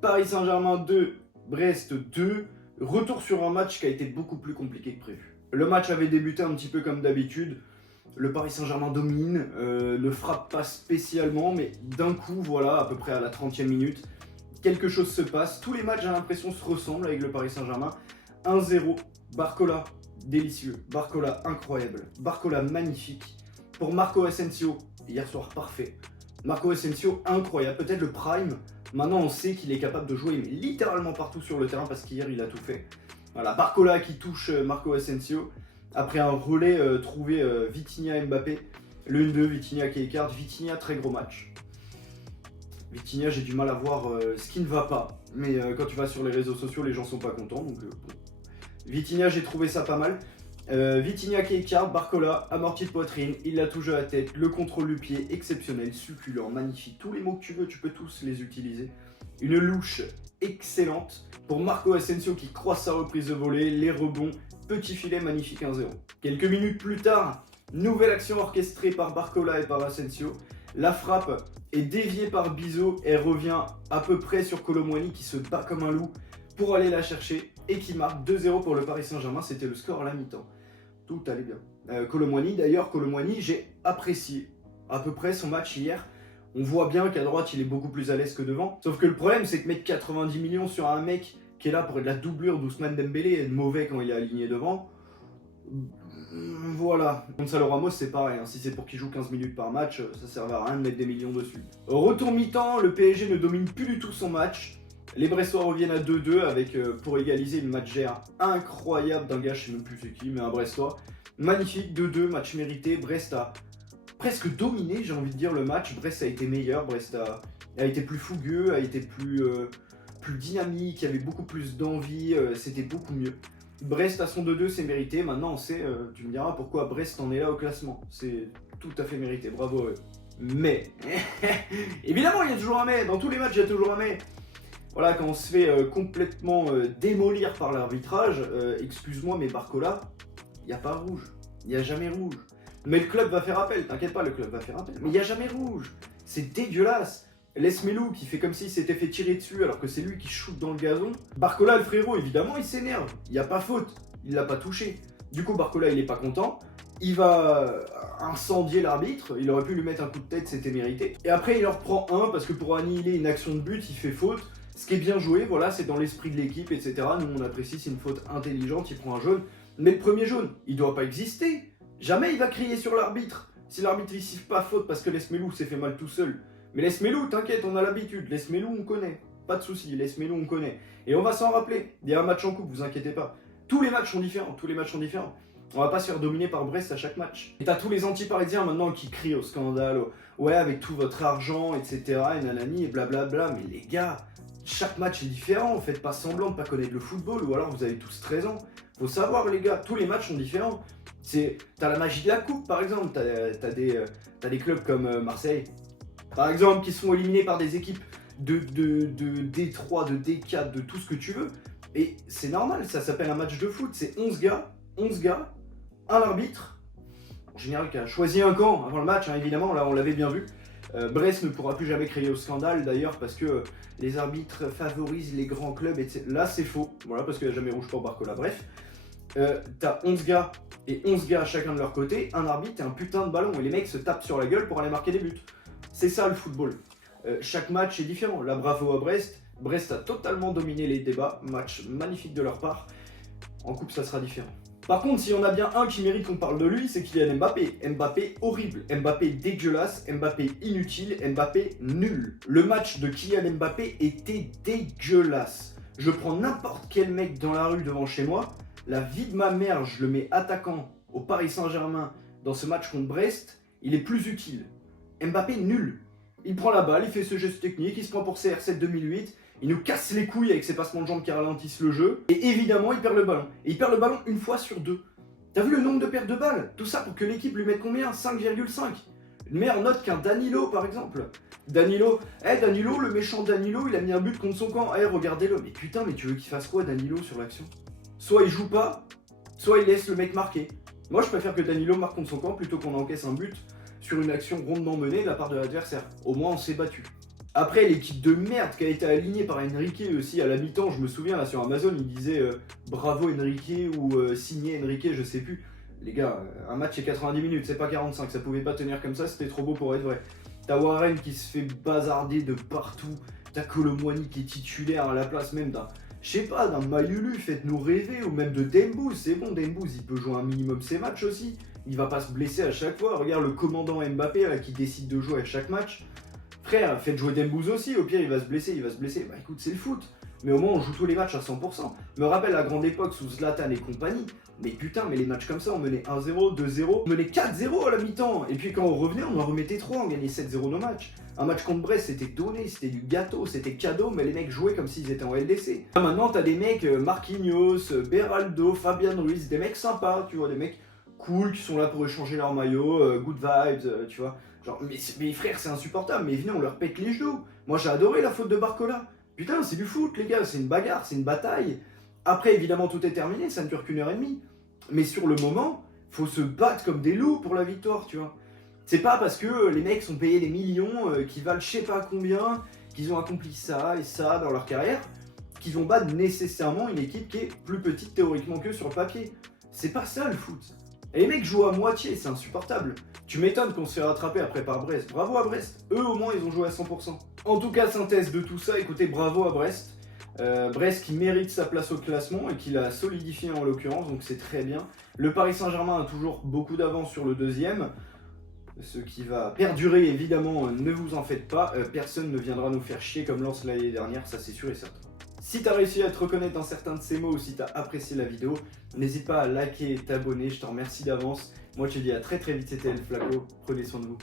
Paris Saint-Germain 2, Brest 2. Retour sur un match qui a été beaucoup plus compliqué que prévu. Le match avait débuté un petit peu comme d'habitude. Le Paris Saint-Germain domine, ne frappe pas spécialement, mais d'un coup, voilà, à peu près à la 30e minute, quelque chose se passe. Tous les matchs, j'ai l'impression, se ressemblent avec le Paris Saint-Germain. 1-0, Barcola, délicieux. Barcola, incroyable. Barcola, magnifique. Pour Marco Asensio, hier soir, parfait. Marco Asensio, incroyable. Peut-être le prime. Maintenant, on sait qu'il est capable de jouer littéralement partout sur le terrain parce qu'hier, il a tout fait. Voilà, Barcola qui touche Marco Asensio. Après un relais trouvé Vitinha-Mbappé. Le 1-2, Vitinha qui écarte. Vitinha, très gros match. Vitinha, j'ai du mal à voir ce qui ne va pas. Mais quand tu vas sur les réseaux sociaux, les gens sont pas contents. Donc, bon. Vitinha, j'ai trouvé ça pas mal. Vitinha qui écarte, Barcola, amorti de poitrine, il la touche à la tête, le contrôle du pied, exceptionnel, succulent, magnifique. Tous les mots que tu veux, tu peux tous les utiliser. Une louche excellente pour Marco Asensio qui croise sa reprise de volée, les rebonds, petit filet magnifique 1-0. Quelques minutes plus tard, nouvelle action orchestrée par Barcola et par Asensio. La frappe est déviée par Bizot et revient à peu près sur Kolo Muani qui se bat comme un loup pour aller la chercher et qui marque 2-0 pour le Paris Saint-Germain. C'était le score à la mi-temps. Tout allait bien. Kolo Muani, d'ailleurs, Kolo Muani, j'ai apprécié à peu près son match hier. On voit bien qu'à droite, il est beaucoup plus à l'aise que devant. Sauf que le problème, c'est que mettre 90 millions sur un mec qui est là pour être la doublure d'Ousmane Dembélé et de mauvais quand il est aligné devant. Voilà. Gonzalo Ramos, c'est pareil. Hein. Si c'est pour qu'il joue 15 minutes par match, ça sert à rien de mettre des millions dessus. Retour mi-temps, le PSG ne domine plus du tout son match. Les Brestois reviennent à 2-2 avec, pour égaliser, une match GR incroyable d'un gars, je sais même plus c'est qui, mais un Brestois. Magnifique, 2-2, match mérité. Brest a presque dominé, j'ai envie de dire, le match. Brest a été meilleur, Brest a été plus fougueux, a été plus dynamique, il y avait beaucoup plus d'envie, c'était beaucoup mieux. Brest à son 2-2, c'est mérité. Maintenant, on sait, tu me diras pourquoi Brest en est là au classement. C'est tout à fait mérité, bravo à eux. Mais, évidemment, il y a toujours un mais. Dans tous les matchs, il y a toujours un mais. Voilà, quand on se fait complètement démolir par l'arbitrage, excuse-moi, mais Barcola, il n'y a pas rouge. Il n'y a jamais rouge. Mais le club va faire appel, t'inquiète pas, le club va faire appel. Mais il n'y a jamais rouge. C'est dégueulasse. Lesmelou qui fait comme s'il s'était fait tirer dessus alors que c'est lui qui shoot dans le gazon. Barcola, le frérot, évidemment, il s'énerve. Il n'y a pas faute. Il l'a pas touché. Du coup, Barcola, il est pas content. Il va incendier l'arbitre. Il aurait pu lui mettre un coup de tête, c'était mérité. Et après, il en reprend un parce que pour annihiler une action de but, il fait faute. Ce qui est bien joué, voilà, c'est dans l'esprit de l'équipe, etc. Nous, on apprécie, c'est une faute intelligente, il prend un jaune. Mais le premier jaune, il doit pas exister. Jamais il va crier sur l'arbitre. Si l'arbitre il siffle pas faute parce que Lesmelou s'est fait mal tout seul. Mais Lesmelou, t'inquiète, on a l'habitude. Lesmelou, on connaît. Pas de soucis, Lesmelou, on connaît. Et on va s'en rappeler. Il y a un match en coupe, vous inquiétez pas. Tous les matchs sont différents, tous les matchs sont différents. On va pas se faire dominer par Brest à chaque match. Et t'as tous les anti-parisiens maintenant qui crient au scandale, ouais, avec tout votre argent, etc. Et nanani, et blablabla. Mais les gars, chaque match est différent. Faites pas semblant de pas connaître le football, ou alors vous avez tous 13 ans. Faut savoir, les gars, tous les matchs sont différents. T'as la magie de la coupe, par exemple. T'as des clubs comme Marseille, par exemple, qui sont éliminés par des équipes de D3, de D4, de tout ce que tu veux. Et c'est normal, ça s'appelle un match de foot. C'est 11 gars, un arbitre, en général qui a choisi un camp avant le match, hein, évidemment, là on l'avait bien vu. Brest ne pourra plus jamais crier au scandale d'ailleurs parce que les arbitres favorisent les grands clubs, etc. Là c'est faux, voilà, parce qu'il n'y a jamais rouge pour Barcola. Bref, t'as 11 gars et 11 gars chacun de leur côté, un arbitre et un putain de ballon. Et les mecs se tapent sur la gueule pour aller marquer des buts. C'est ça le football. Chaque match est différent. Là, bravo à Brest. Brest a totalement dominé les débats. Match magnifique de leur part. En coupe, ça sera différent. Par contre, s'il y en a bien un qui mérite qu'on parle de lui, c'est Kylian Mbappé. Mbappé horrible, Mbappé dégueulasse, Mbappé inutile, Mbappé nul. Le match de Kylian Mbappé était dégueulasse. Je prends n'importe quel mec dans la rue devant chez moi, la vie de ma mère, je le mets attaquant au Paris Saint-Germain dans ce match contre Brest, il est plus utile. Mbappé nul. Il prend la balle, il fait ce geste technique, il se prend pour CR7 2008, il nous casse les couilles avec ses passements de jambes qui ralentissent le jeu, et évidemment il perd le ballon. Et il perd le ballon une fois sur deux. T'as vu le nombre de pertes de balles? Tout ça pour que l'équipe lui mette combien? 5,5. Une meilleure note qu'un Danilo par exemple. Danilo, Danilo, le méchant Danilo, il a mis un but contre son camp. Regardez-le. Mais putain, mais tu veux qu'il fasse quoi Danilo sur l'action? Soit il joue pas, soit il laisse le mec marquer. Moi je préfère que Danilo marque contre son camp plutôt qu'on encaisse un but sur une action rondement menée de la part de l'adversaire. Au moins on s'est battu. Après, l'équipe de merde qui a été alignée par Enrique aussi à la mi-temps, je me souviens là sur Amazon, il disait bravo Enrique ou signé Enrique, je sais plus. Les gars, un match c'est 90 minutes, c'est pas 45, ça pouvait pas tenir comme ça, c'était trop beau pour être vrai. T'as Warren qui se fait bazarder de partout, t'as Colomwani qui est titulaire à la place même d'un, je sais pas, d'un Mayulu, faites-nous rêver, ou même de Dembouz, c'est bon, Dembouz il peut jouer un minimum ses matchs aussi, il va pas se blesser à chaque fois, regarde le commandant Mbappé là, qui décide de jouer à chaque match. Frère, faites jouer Dembouz aussi, au pire il va se blesser. Bah écoute, c'est le foot. Mais au moins on joue tous les matchs à 100%. Me rappelle la grande époque sous Zlatan et compagnie. Mais putain, mais les matchs comme ça, on menait 1-0, 2-0, on menait 4-0 à la mi-temps. Et puis quand on revenait, on en remettait 3, on gagnait 7-0 nos matchs. Un match contre Brest, c'était donné, c'était du gâteau, c'était cadeau, mais les mecs jouaient comme s'ils étaient en LDC. Là, maintenant, t'as des mecs, Marquinhos, Beraldo, Fabian Ruiz, des mecs sympas, tu vois, des mecs cool qui sont là pour échanger leur maillot, good vibes, tu vois. Genre, mais frère, c'est insupportable, mais venez, on leur pète les genoux. Moi, j'ai adoré la faute de Barcola. Putain, c'est du foot, les gars, c'est une bagarre, c'est une bataille. Après, évidemment, tout est terminé, ça ne dure qu'1 heure et demie. Mais sur le moment, faut se battre comme des loups pour la victoire, tu vois. C'est pas parce que les mecs sont payés des millions, qui valent je sais pas combien, qu'ils ont accompli ça et ça dans leur carrière, qu'ils vont battre nécessairement une équipe qui est plus petite théoriquement qu'eux sur le papier. C'est pas ça le foot. Et les mecs jouent à moitié, c'est insupportable. Tu m'étonnes qu'on se fait rattraper après par Brest. Bravo à Brest. Eux au moins ils ont joué à 100%. En tout cas, synthèse de tout ça, écoutez, bravo à Brest. Brest qui mérite sa place au classement et qui l'a solidifié en l'occurrence, donc c'est très bien. Le Paris Saint-Germain a toujours beaucoup d'avance sur le deuxième. Ce qui va perdurer évidemment, ne vous en faites pas. Personne ne viendra nous faire chier comme Lens l'année dernière, ça c'est sûr et certain. Si t'as réussi à te reconnaître dans certains de ces mots ou si t'as apprécié la vidéo, n'hésite pas à liker et t'abonner, je te remercie d'avance. Moi je te dis à très vite, c'était El Flaco, prenez soin de vous.